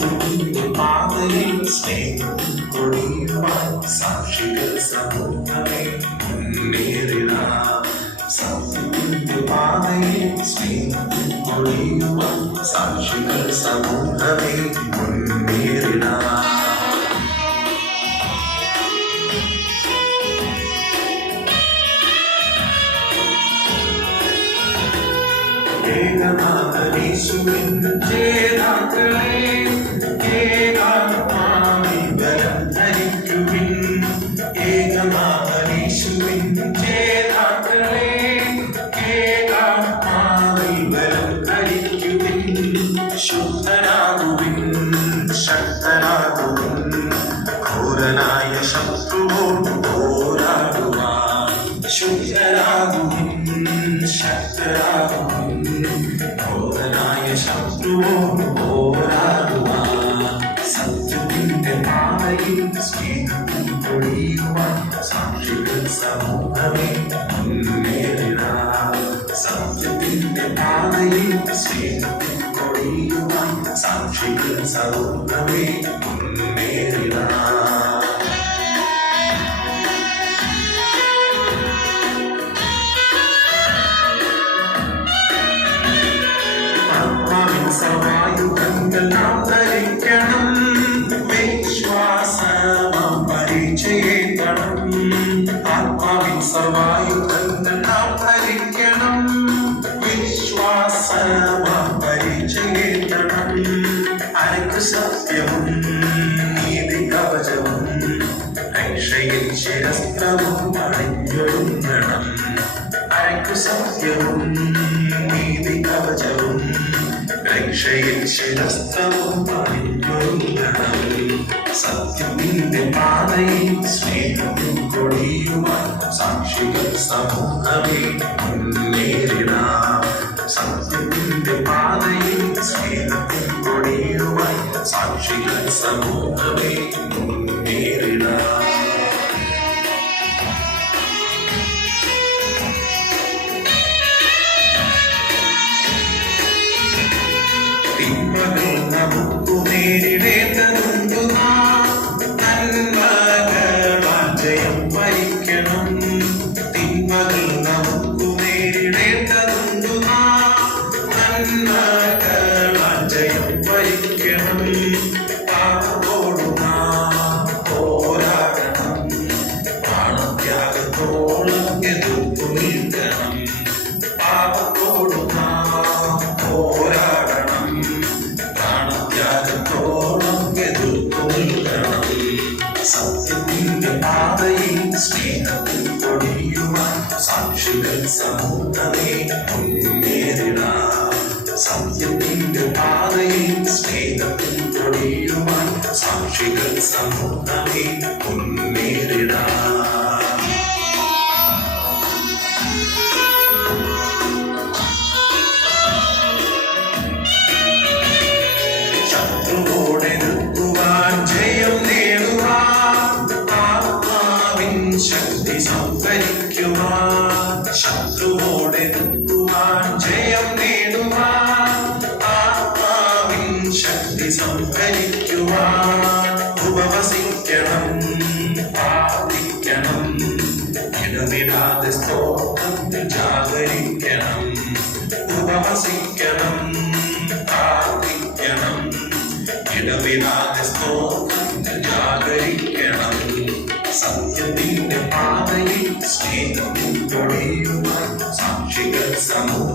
സത്യത്തിന്റെ പാതയിൽ സ്നേഹം കൊടിയുവാൻ സാക്ഷികൾ സമൂഹമേ മുന്നേറിടാം. സത്യത്തിന്റെ പാതയിൽ സ്നേഹം കൊടിയുവാൻ സാക്ഷികൾ സമൂഹമേ മുന്നേറിടാം. ഏകനാഥനീശുവിൻ ജേതാക്കളെ ഏകാത്മാവിൽ ബലം ധരിക്കുവിൻ. ഏകനാഥനീശുവിൻ ജേതാക്കളെ ഏകാത്മാവിൽ ബലം ധരിക്കുവിൻ. ശുദ്ധരാകുവിൻ, ശക്തരാകുവിൻ, ഘോരനായ ശത്രുവോട് പോരാടുവാൻ. ശുദ്ധരാകുവിൻ, ശക്തരാകുവിൻ, ഘോരനായ ശത്രുവോട് പോരാടുവാൻ. സത്യത്തിന്റെ പാതയിൽ സ്നേഹത്തിൽ പൊഴിയുവാൻ സാക്ഷികൾ സമൂഹമേ മുന്നേറിടാം. സത്യത്തിന്റെ പാതയിൽ സ്നേഹത്തിൽ പൊഴിയുവാൻ സാക്ഷികൾ സമൂഹമേ മുന്നേറിടാം. സർവായുധങ്ങൾ നാം ധരിക്കണം, വിശ്വാസമാം പരിചയിക്കണം. ആത്മാവിൻ സർവായുധങ്ങൾ നാം ധരിക്കണം, വിശ്വാസമാം പരിചയിക്കണം. അരക്ക് സത്യവും നീതി കവചവും രക്ഷയിൽ ശിരസ്ത്രവും അണിഞ്ഞൊരുങ്ങണം. അരക്ക് സത്യവും നീതി കവചവും രക്ഷയിൽ ശിരസ്ത്രവും അണിഞ്ഞൊരുങ്ങണം. സത്യത്തിന്റെ പാതയിൽ സ്നേഹത്തിൽ കൊടിയുവാൻ സാക്ഷികൾ സമൂഹമേ മുന്നേറിടാം. സത്യത്തിന്റെ പാതയിൽ സ്നേഹത്തിൽ കൊടിയുവാൻ സാക്ഷികൾ സമൂഹമേ മുന്നേറിടാം. തിന്മകൾ നമുക്കു നേരിടേണ്ടതുണ്ടു നാം, നന്മകളാൽ ജയം വരിക്കണം. തിന്മകൾ നമുക്കു നേരിടേണ്ടതുണ്ടു നാം, നന്മകളാൽ ജയം വരിക്കണം. പാപത്തോടു നാം പോരാടണം, പ്രാണത്യാഗത്തോളം എതിർത്തു നിൽക്കണം. പാപത്തോടു നാം പോരാടണം, പ്രാണത്യാഗത്തോളം എതിർത്തു നിൽക്കണം. സത്യത്തിന്റെ പാതയിൽ സ്നേഹത്തിൽ പൊടിയുവാൻ സാക്ഷികൾ സമൂഹമേ മുന്നേറിടാം. സത്യത്തിന്റെ പാതയിൽ സ്നേഹത്തിൽ പൊടിയുവാൻ സാക്ഷികൾ സമൂഹമേ മുന്നേറിടാം. ശത്രുവോടെതിർക്കുവാൻ ജയം നേടുവാൻ ആത്മാവിൻ ശക്തി സംഭരിക്കുവാൻ. ശത്രുവോടെതിർക്കുവാൻ ജയം നേടുവാൻ ആത്മാവിൻ ശക്തി സംഭരിക്കുവാൻ. ഉപവസിക്കണം, പ്രാർത്ഥിക്കണം, ഇടവിടാതെ സ്തോത്രത്തിൽ ജാഗരിക്കണം. ഉപവസിക്കണം, പ്രാർത്ഥിക്കണം, ഇടവിടാതെ സ്തോത്രത്തിൽ ജാഗരിക്കണം. സത്യത്തിന്റെ പാതയിൽ സ്നേഹത്തിൽ പൊഴിയുവാൻ സാക്ഷികൾ സമൂഹം